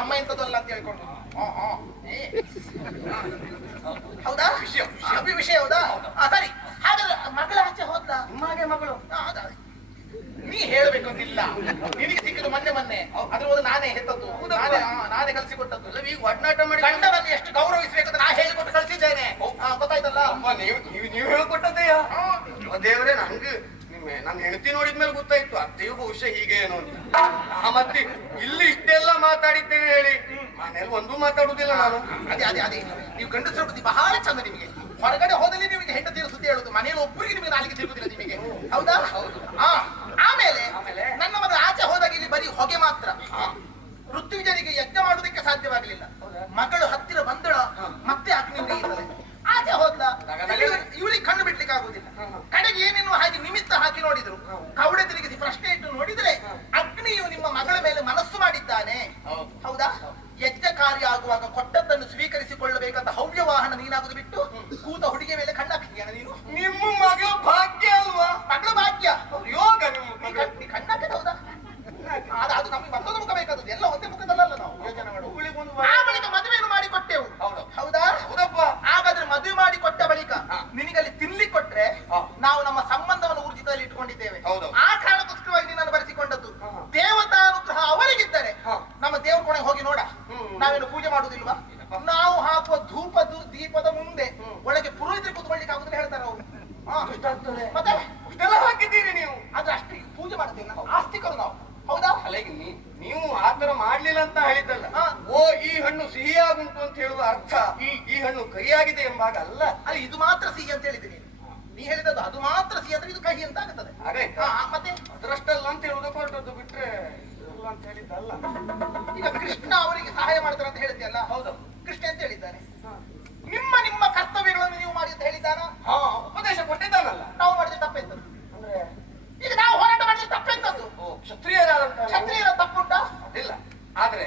ಅಮ್ಮ ಎಂತದಲ್ಲ ಅಂತ ಹೇಳ್ಕೊಂಡು ಹೌದಾ ವಿಷಯ ಹೌದಾ ಸರಿ. ಹಾಗಾದ್ರೆ ಮಗಳ ಆಚೆ ಹೋದ್ಲಾ? ನಿಮಗೆ ಮಗಳು ನೀ ಹೇಳ್ಬೇಕಂತಿಲ್ಲ, ನಿನಗೆ ಸಿಕ್ಕಿದ್ದು ಮೊನ್ನೆ ಅದ್ರ ಹೋದ ನಾನೇ ಹೆತ್ತದ್ದು, ನಾನೇ ಕಲಿಸಿಕೊಟ್ಟದ್ದು. ಈಗ ಒಡನಾಟ ಮಾಡಿ ಗಂಡನನ್ನು ಎಷ್ಟು ಗೌರವಿಸಬೇಕಂತ ನಾ ಹೇಳಿಕೊಟ್ಟು ಕಳಿಸಿದ್ದೇನೆ, ಗೊತ್ತಾಯ್ತಲ್ಲ? ನೀವು ಹೇಳ್ಕೊಟ್ಟದ್ದೆಯಾ? ದೇವರೇ, ನಂಗೆ ನನ್ನ ಹೆಂಡತಿ ನೋಡಿದ್ಮೇಲೆ ಗೊತ್ತಾಯ್ತು ಅತ್ತೆಯು ಬಹುಶಃ ಹೀಗೆ ಏನು ಅಂತ. ಮತ್ತೆ ಇಲ್ಲಿ ಇಷ್ಟೆಲ್ಲ ಮಾತಾಡಿದ್ದೇನೆ ಹೇಳಿ ಮನೇಲಿ ಒಂದೂ ಮಾತಾಡುದಿಲ್ಲ ನಾನು. ಅದೇ ನೀವು ಗಂಡಸರ ಬುದ್ಧಿ ಬಹಳ ಚಂದ. ನಿಮಗೆ ಹೊರಗಡೆ ಹೋದಲ್ಲಿ ನಿಮಗೆ ಹೆಂಡತಿಯ ಸುದ್ದಿ ಹೇಳುದು, ಮನೇಲಿ ಒಬ್ಬರಿಗೆ ನಿಮಗೆ ನಾಲಿಗೆ ತಿರುಗುದಿಲ್ಲ ನಿಮಗೆ, ಹೌದಾ? ಆಮೇಲೆ ನನ್ನ ಮಗ ಆಚೆ ಹೋದಾಗ ಇಲ್ಲಿ ಬರೀ ಹೊಗೆ ಮಾತ್ರ. ಋತ್ವಿಜರಿಗೆ ಯಜ್ಞ ಮಾಡುವುದಕ್ಕೆ ಸಾಧ್ಯವಾಗಲಿಲ್ಲ. ಮಗಳು ಹತ್ತಿರ ಬಂದಳ, ಮತ್ತೆ ಅಗ್ನಿ ಉರಿಯುತ್ತದೆ. ಆಚೆ ಹೋದ್ಲ, ಇವಳಿಗೆ ಕಣ್ಣು ಬಿಡ್ಲಿಕ್ಕೆ ಆಗುದಿಲ್ಲ. ಕಡೆಗೆ ಏನೇನು ಹಾಗೆ ನಿಮಿತ್ತ ಹಾಕಿ ನೋಡಿದ್ರು, ಕವಡೆ ತಿರುಗಿಸಿ ಪ್ರಶ್ನೆ ಇಟ್ಟು ನೋಡಿದ್ರೆ ಅಗ್ನಿಯು ನಿಮ್ಮ ಮಗಳ ಮೇಲೆ ಮನಸ್ಸು ಮಾಡಿದ್ದಾನೆ, ಹೌದಾ? ಯಜ್ಞ ಕಾರ್ಯ ಆಗುವಾಗ ಕೊಟ್ಟದ್ದನ್ನು ಸ್ವೀಕರಿಸಿಕೊಳ್ಳಬೇಕಂತ ಹವ್ಯ ವಾಹನ ನೀನಾಗುದು ಬಿಟ್ಟು ಕೂತ ಹುಡುಗಿಯ ಮೇಲೆ ಕಣ್ಣಾಕಿದ್ಯಾನ ನೀನು? ನಿಮ್ಮ ಮಗಳ ಭಾಗ್ಯ ಅಲ್ವಾ? ಮಗಳ ಭಾಗ್ಯ ಯೋಗ. ನಿಮ್ಮ ಕಣ್ಣಾಕಿದ ಹೌದಾ? ಅದು ನಮಗೆ ಮತ್ತೊಂದು ಮುಖ ಬೇಕಾದದ್ದು, ಎಲ್ಲ ಒಂದೇ ಮುಖದಲ್ಲ ನಾವು ಯೋಚನೆ ಮಾಡುವ. ಆ ಬಳಿಕ ಮದುವೆಯನ್ನು ಮಾಡಿಕೊಟ್ಟೆವು, ಹೌದಾ? ಹೌದಪ್ಪ. ಹಾಗಾದ್ರೆ ಮದುವೆ ಮಾಡಿ ಕೊಟ್ಟ ಬಳಿಕ ನಿನಗಲ್ಲಿ ತಿನ್ಲಿಕ್ಕೆ ಕೊಟ್ರೆ ನಾವು ನಮ್ಮ ಸಂಬಂಧವನ್ನು ಊರ್ಜಿತದಲ್ಲಿ ಇಟ್ಟುಕೊಂಡಿದ್ದೇವೆ. ಆ ಕಾರಣಕ್ಕೋಸ್ಕರವಾಗಿ ನಿನ್ನನ್ನು ಬರೆಸಿಕೊಂಡದ್ದು. ದೇವತಾನುಗ್ರಹ ಅವರಿಗಿದ್ದರೆ ನಮ್ಮ ದೇವ್ರ ಕೊನೆಗೆ ಹೋಗಿ ನೋಡ, ನಾವೇನು ಪೂಜೆ ಮಾಡುವುದಿಲ್ವಾ? ನಾವು ಹಾಕುವ ಧೂಪದ ದೀಪದ ಮುಂದೆ ಒಳಗೆ ಪುರೋಹಿತರು ಕೂತ್ಕೊಳ್ಳಿಕ್ಕೆ ಆಗುದಿಲ್ಲ ಹೇಳ್ತಾರೆ ಅವರು. ಮತ್ತೆ ಇಷ್ಟೆಲ್ಲ ಹಾಕಿದ್ದೀರಿ ನೀವು, ಆದ್ರೆ ಅಷ್ಟು ಪೂಜೆ ಮಾಡ್ತೇವೆ ನಾವು, ಆಸ್ತಿಕರು ನಾವು, ಹೌದಾ? ಅಲ್ಲ ನೀವು ಆತರ ಮಾಡ್ಲಿಲ್ಲ ಅಂತ ಹೇಳಿದ್ದಲ್ಲ. ಓ ಈ ಹಣ್ಣು ಸಿಹಿಯಾಗುಂಟು ಅಂತ ಹೇಳುವ ಅರ್ಥ ಈ ಹಣ್ಣು ಕಹಿಯಾಗಿದೆ ಎಂಬಾಗ ಅಲ್ಲ. ಅಲ್ಲಿ ಇದು ಮಾತ್ರ ಸಿಹಿ ಅಂತ ಹೇಳಿದ್ದೀನಿ, ನೀ ಹೇಳಿದದ್ದು ಅದು ಮಾತ್ರ ಸಿಹಿ ಅಂದ್ರೆ ಇದು ಕಹಿ ಅಂತ ಆಗುತ್ತದೆ. ಮತ್ತೆ ಅದರಷ್ಟಲ್ಲ ಅಂತ ಹೇಳುವುದಕ್ಕೆ ಹೊರಟದ್ದು ಬಿಟ್ರೆ ಅಂತ ಹೇಳಿದ್ದಲ್ಲ. ಈಗ ಕೃಷ್ಣ ಅವರಿಗೆ ಸಹಾಯ ಮಾಡ್ತಾರೆ ಅಂತ ಹೇಳ್ತೀಯಲ್ಲ, ಹೌದು? ಕೃಷ್ಣ ಅಂತ ಹೇಳಿದ್ದಾನೆ, ನಿಮ್ಮ ನಿಮ್ಮ ಕರ್ತವ್ಯಗಳನ್ನು ನೀವು ಮಾಡಿ ಅಂತ ಹೇಳಿದ್ದಾನ. ಉಪದೇಶ ಕೊಟ್ಟಿದ್ದಾನಲ್ಲ. ನಾವು ಮಾಡಿದ್ರೆ ತಪ್ಪೆಂತದ್ದು ಅಂದ್ರೆ, ಈಗ ನಾವು ಹೋರಾಟ ಮಾಡಿದ್ರೆ ತಪ್ಪೆಂತದ್ದು? ಕ್ಷತ್ರಿಯರ ತಪ್ಪುಂಟಾ? ಅದಿಲ್ಲ. ಆದ್ರೆ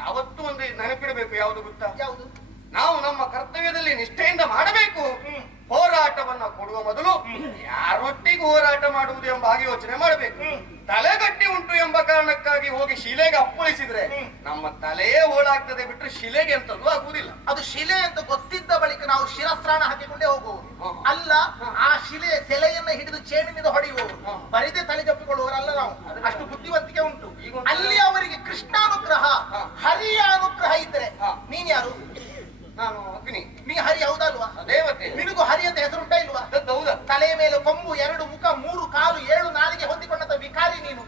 ಯಾವತ್ತೂ ಒಂದು ನೆನಪಿಡಬೇಕು, ಯಾವುದು ಗೊತ್ತಾ? ಯಾವುದು? ನಾವು ನಮ್ಮ ಕರ್ತವ್ಯದಲ್ಲಿ ನಿಷ್ಠೆಯಿಂದ ಮಾಡಬೇಕು. ಹೋರಾಟವನ್ನ ಕೊಡುವ ಮೊದಲು ಯಾರೊಟ್ಟಿಗೆ ಹೋರಾಟ ಮಾಡುವುದು ಎಂಬ ಹಾಗೆ ಯೋಚನೆ ಮಾಡಬೇಕು. ತಲೆಗಟ್ಟಿ ಉಂಟು ಎಂಬ ಕಾರಣಕ್ಕಾಗಿ ಹೋಗಿ ಶಿಲೆಗೆ ಅಪ್ಪಳಿಸಿದ್ರೆ ನಮ್ಮ ತಲೆಯೇ ಹೋಳಾಗ್ತದೆ ಬಿಟ್ರೆ ಶಿಲೆಗೆ ಅಂತದ್ದು ಆಗುವುದಿಲ್ಲ. ಅದು ಶಿಲೆ ಅಂತ ಗೊತ್ತಿದ್ದ ಬಳಿಕ ನಾವು ಶಿರಸ್ತ್ರಾಣ ಹಾಕಿಕೊಂಡೇ ಹೋಗುವುದು ಅಲ್ಲ. ಆ ಶಿಲೆ ಸೆಲೆಯನ್ನ ಹಿಡಿದು ಚೇಣಿನಿಂದ ಹೊಡೆಯುವವರು, ಬರಿದೇ ತಲೆ ಜಪ್ಪಿಕೊಳ್ಳುವವರಲ್ಲ ನಾವು. ಅಷ್ಟು ಬುದ್ಧಿವಂತಿಕೆ ಉಂಟು. ಅಲ್ಲಿ ಅವರಿಗೆ ಕೃಷ್ಣಾನುಗ್ರಹ, ಹರಿಯ ಅನುಗ್ರಹ ಇದ್ರೆ ನೀನ್ ಯಾರು? ನಾನು ಅಗ್ನಿ. ನೀ ಹರಿ ಹೌದಲ್ವಾ? ದೇವತೆ. ನಿನಗೂ ಹರಿ ಅಂತ ಹೆಸರುಂಟಾ ಇಲ್ವಾ? ಹೌದಾ? ತಲೆಯ ಮೇಲೆ ಕೊಂಬು, 2 ಮುಖ, 3 ಕಾಲು, 7 ನಾಲಿಗೆ ಹೊಂದಿಕೊಂಡಂತ ವಿಕಾರಿ ನೀನು.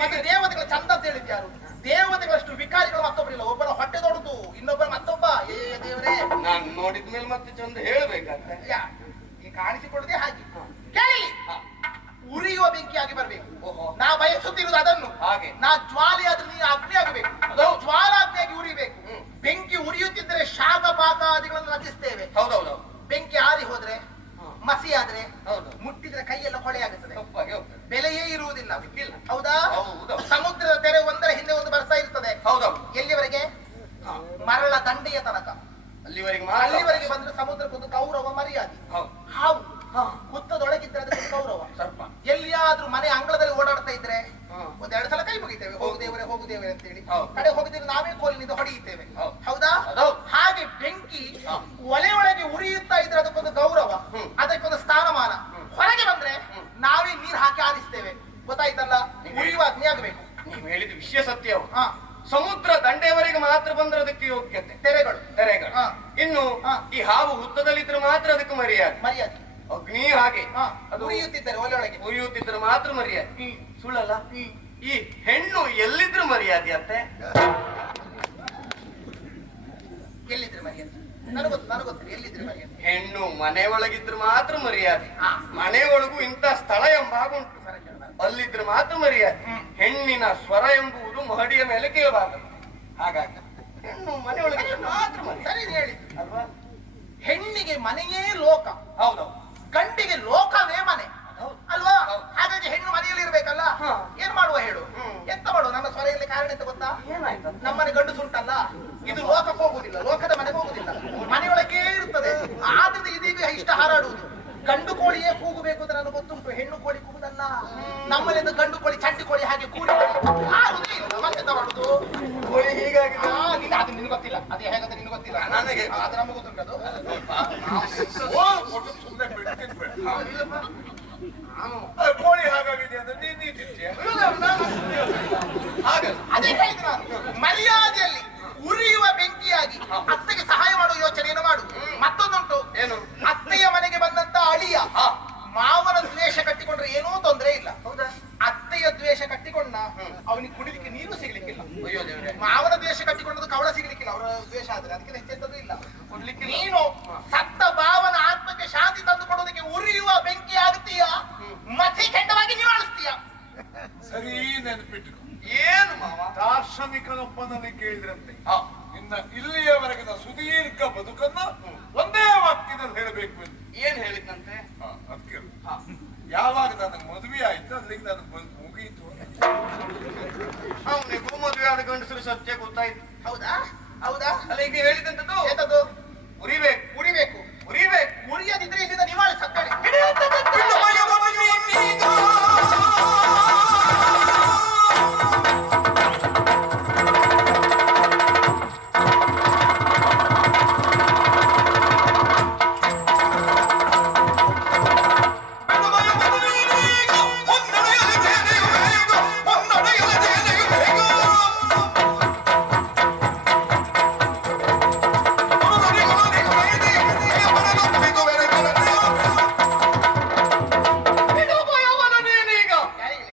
ಮತ್ತೆ ದೇವತೆಗಳ ಚಂದ ಅಂತ ಹೇಳಿದ್ ಯಾರು? ದೇವತೆಗಳಷ್ಟು ವಿಕಾರಿಗಳು ಮತ್ತೊಬ್ಬರಿಲ್ಲ. ಒಬ್ಬನ ಹೊಟ್ಟೆ ದೊಡ್ಡದು, ಇನ್ನೊಬ್ಬರ ಮತ್ತೊಬ್ಬ. ದೇವರೇ, ನಾನು ನೋಡಿದ್ಮೇಲೆ ಮತ್ತೆ ಚಂದ ಹೇಳ್ಬೇಕಂತ ಈ ಕಾಣಿಸಿಕೊಳ್ಳದೆ ಹಾಗೆ ಕೇಳಿ. ಉರಿಯುವ ಬೆಂಕಿಯಾಗಿ ಬರ್ಬೇಕು. ನಾ ಬಯಸುತ್ತಿರುವುದು ಅದನ್ನು. ಹಾಗೆ ನಾ ಜ್ವಾಲೆ ಆದ್ರೆ ನೀನು ಅಗ್ನಿ ಆಗಬೇಕು. ಜ್ವಾಲಾಗ್ನಿಯಾಗಿ ಉರಿಬೇಕು. ಬೆಂಕಿ ಉರಿಯುತ್ತಿದ್ದರೆ ಶಾಖ ಪಾಕಾದಿಗಳನ್ನು ರಚಿಸ್ತೇವೆ. ಹೌದೌದು. ಬೆಂಕಿ ಆರಿ ಹೋದ್ರೆ, ಮಸಿ ಆದ್ರೆ, ಮುಟ್ಟಿದ್ರೆ ಕೈಯೆಲ್ಲ ಹೊಳೆ ಆಗುತ್ತದೆ, ಬೆಲೆಯೇ ಇರುವುದಿಲ್ಲ. ಹೌದಾ? ಸಮುದ್ರದ ತೆರೆ ಒಂದರ ಹಿಂದೆ ಒಂದು ಬರ್ತಾ ಇರ್ತದೆ. ಹೌದೌದು. ಎಲ್ಲಿವರೆಗೆ? ಮರಳ ದಂಡೆಯ ತನಕ. ಅಲ್ಲಿವರೆಗೆ ಬಂದ್ರೆ ಸಮುದ್ರಕ್ಕೊಂದು ಕೌರವ ಮರ್ಯಾದೆ. ಹಾವು ಹುತ್ತದೊಳಗಿದ್ರೆ ಅದಕ್ಕೆ ಕೌರವ. ಎಲ್ಲಿಯಾದ್ರೂ ಮನೆ ಅಂಗಳದಲ್ಲಿ ಓಡಾಡ್ತಾ ಇದ್ರೆ 1-2 ಸಲ ಕೈ ಮುಗಿತೇವೆ, ಹೋಗುದೇವರೇ ಹೋಗುದೇವರೇ ಅಂತ ಹೇಳಿ. ಕಡೆ ಹೋಗಿದ್ರೆ ನಾವೇ ಕೋಲಿನಿಂದ ಹೊಡೆಯುತ್ತೇವೆ, ಹೌದಾ? ಹಾಗೆ ಬೆಂಕಿ ಒಲೆಯೊಳಗೆ ಉರಿಯುತ್ತಾ ಇದ್ರೆ ಅದಕ್ಕೊಂದು ಗೌರವ, ಅದಕ್ಕೊಂದು ಸ್ಥಾನಮಾನ. ಹೊರಗೆ ಬಂದ್ರೆ ನಾವೇ ನೀರು ಹಾಕಿ ಆರಿಸ್ತೇವೆ, ಗೊತ್ತಾಯ್ತಲ್ಲ? ಉರಿಯುವ ಅಗ್ನಿ ಆಗಬೇಕು. ನೀವು ಹೇಳಿದ ವಿಷಯ ಸತ್ಯ. ಸಮುದ್ರ ದಂಡೆಯವರೆಗೆ ಮಾತ್ರ ಬಂದ್ರೆ ಅದಕ್ಕೆ ಯೋಗ್ಯತೆ. ತೆರೆಗಳು. ಇನ್ನು ಈ ಹಾವು ಹುತ್ತದಲ್ಲಿದ್ರೆ ಮಾತ್ರ ಅದಕ್ಕೆ ಮರ್ಯಾದೆ. ಅಗ್ನಿ ಹಾಗೆ ಅದು ಉರಿಯುತ್ತಿದ್ದರೆ ಒಲೆಯೊಳಗೆ ಉರಿಯುತ್ತಿದ್ರೆ ಮಾತ್ರ ಮರ್ಯಾದೆ. ಸುಳ್ಳಲ್ಲ? ಈ ಹೆಣ್ಣು ಎಲ್ಲಿದ್ರು ಮರ್ಯಾದೆ ಅತ್ತೆ? ಎಲ್ಲಿದ್ರೆ ಮರ್ಯಾದೆ? ನನಗೊತ್ತು ಎಲ್ಲಿದ್ರೆ ಮರ್ಯಾದೆ. ಹೆಣ್ಣು ಮನೆ ಒಳಗಿದ್ರೆ ಮಾತ್ರ ಮರ್ಯಾದೆ. ಮನೆ ಒಳಗೂ ಇಂಥ ಸ್ಥಳ ಎಂಬಾಗುಂಟು, ಅಲ್ಲಿದ್ರೆ ಮಾತ್ರ ಮರ್ಯಾದೆ. ಹೆಣ್ಣಿನ ಸ್ವರ ಎಂಬುದು ಮಹಡಿಯ ಮೇಲೆ ಕೇಳಬಾರದು. ಹಾಗಾಗಿ ಹೆಣ್ಣು ಮನೆ ಒಳಗಿದ್ರೆ ಮಾತ್ರ ಮರ್ಯಾದೆ. ಸರಿ ಹೇಳಿ ಅಲ್ವಾ? ಹೆಣ್ಣಿಗೆ ಮನೆಯೇ ಲೋಕ. ಹೌದೌದು. ಗಂಡಿಗೆ ಲೋಕವೇ ಮನೆ ಅಲ್ವಾ? ಹಾಗಾಗಿ ಹೆಣ್ಣು ಮನೆಯಲ್ಲಿ ಇರ್ಬೇಕಲ್ಲ. ಏನ್ ಮಾಡುವ ಹೇಳು? ಎಂತ ಮಾಡುವ? ನನ್ನ ಸ್ವರೆಯಲ್ಲಿ ಕಾರಣ ಎಂತ ಗೊತ್ತಾ? ನಮ್ಮನೆ ಗಂಡಸು ಉಂಟಲ್ಲ, ಇದು ಲೋಕಕ್ಕೆ ಹೋಗುದಿಲ್ಲ, ಲೋಕದ ಮನೆಗೆ ಹೋಗುದಿಲ್ಲ, ಮನೆಯೊಳಗೆ ಇರುತ್ತದೆ. ಆದ್ರಿಂದ ಇದೀಗ ಇಷ್ಟ ಹಾರಾಡುವುದು. ಗಂಡು ಕೋಳಿಯೇ ಕೂಗಬೇಕು ಅಂತ ನನಗೆ ಗೊತ್ತುಂಟು, ಹೆಣ್ಣು ಕೋಳಿ ಕೂಗುದಲ್ಲ. ನಮ್ಮಲ್ಲಿಂದ ಗಂಡು ಕೋಳಿ ಚಂಡಿ ಕೋಳಿ ಹಾಗೆ ಕೂಡಿ ಆಗುದೇ ಇಲ್ಲ. ಮತ್ತೆ ಮಾಡುದು ಇಲ್ಲ ಅದು ಹೇಗಂತ ನಿನ್ಗೆ ಗೊತ್ತಿಲ್ಲ ನನಗೆ ಅದು ನಮಗೆ ಗೊತ್ತುಂಟದು ಸುಮ್ಮನೆ ಬಿಡ್ತೀನಿ ಬೇಡ ಇಲ್ಲಪ್ಪ ಕೋಳಿ ಹಾಗಾಗಿದೆ ಅಂದ್ರೆ ನೀನ್ ತಿಂತೀಯ ಹಾಗಲ್ಲ ಅದೇ ಹೇಳಿದ್ದು ನಾನು ಮರ್ಯಾದೆಯಲ್ಲಿ ಉರಿಯುವ ಬೆಂಕಿಯಾಗಿ ಅತ್ತೆಗೆ ಸಹಾಯ ಮಾಡುವ ಯೋಚನೆಯನ್ನು ಮಾಡು ಮತ್ತೊಂದುಂಟು ಏನು ಅತ್ತೆಯ ಮನೆಗೆ ಬಂದಂತ ಅಳಿಯ ಮಾವನ ದ್ವೇಷ ಕಟ್ಟಿಕೊಂಡ್ರೆ ಏನೂ ತೊಂದರೆ ಇಲ್ಲ ಹೌದಾ ಅತ್ತೆಯ ದ್ವೇಷ ಕಟ್ಟಿಕೊಂಡ ಅವನಿಗೆ ಕುಡಿಲಿಕ್ಕೆ ನೀರು ಸಿಗ್ಲಿಕ್ಕಿಲ್ಲ ಅಯ್ಯೋ ದೇವ್ರೆ ಮಾವನ ದ್ವೇಷ ಕಟ್ಟಿಕೊಂಡದ್ದು ಕವಳ ಸಿಗ್ಲಿಕ್ಕಿಲ್ಲ ಅವರ ದ್ವೇಷ ಆದ್ರೆ ಅದಕ್ಕೆ ಹೆಚ್ಚೆಂತದ್ದು ಇಲ್ಲ ಕೊಡ್ಲಿಕ್ಕೆ ನೀನು ಸತ್ತ ಭಾವನ ಆತ್ಮಕ್ಕೆ ಶಾಂತಿ ತಂದು ಕೊಡೋದಕ್ಕೆ ಉರಿಯುವ ಬೆಂಕಿ ಆಗುತ್ತೀಯ ಮತಿ ಕೆಂಡವಾಗಿ ನಿವಾಳಿಸ್ತೀಯ ಸರಿ ನೆನಪಿಟ್ಟು ಏನು ಮಾವ ದಾರ್ಶನಿಕನೊಬ್ಬನಲ್ಲಿ ಕೇಳಿದ್ರಂತೆ ಇನ್ನ ಇಲ್ಲಿಯವರೆಗಿನ ಸುದೀರ್ಘ ಬದುಕನ್ನ ಒಂದೇ ವಾಕ್ಯದಲ್ಲಿ ಹೇಳಬೇಕು ಎಂದು ಏನ್ ಹೇಳಿದ್ನಂತೆ ಅದಕ್ಕೆ ಯಾವಾಗ ನನಗೆ ಮದುವೆ ಆಯ್ತು ಅಲ್ಲಿಗೆ ನನ್ನ ಬದುಕು ಮುಗಿಯಿತು ಅವನಿಗೂ ಮದುವೆ ಆದ ಗಂಡಸರು ಸತ್ಯ ಗೊತ್ತಾಯ್ತು ಹೌದಾ ಹೌದಾ ಅಲ್ಲ ಈಗ ಹೇಳಿದಂತದ್ದು ಎಂತದ್ದು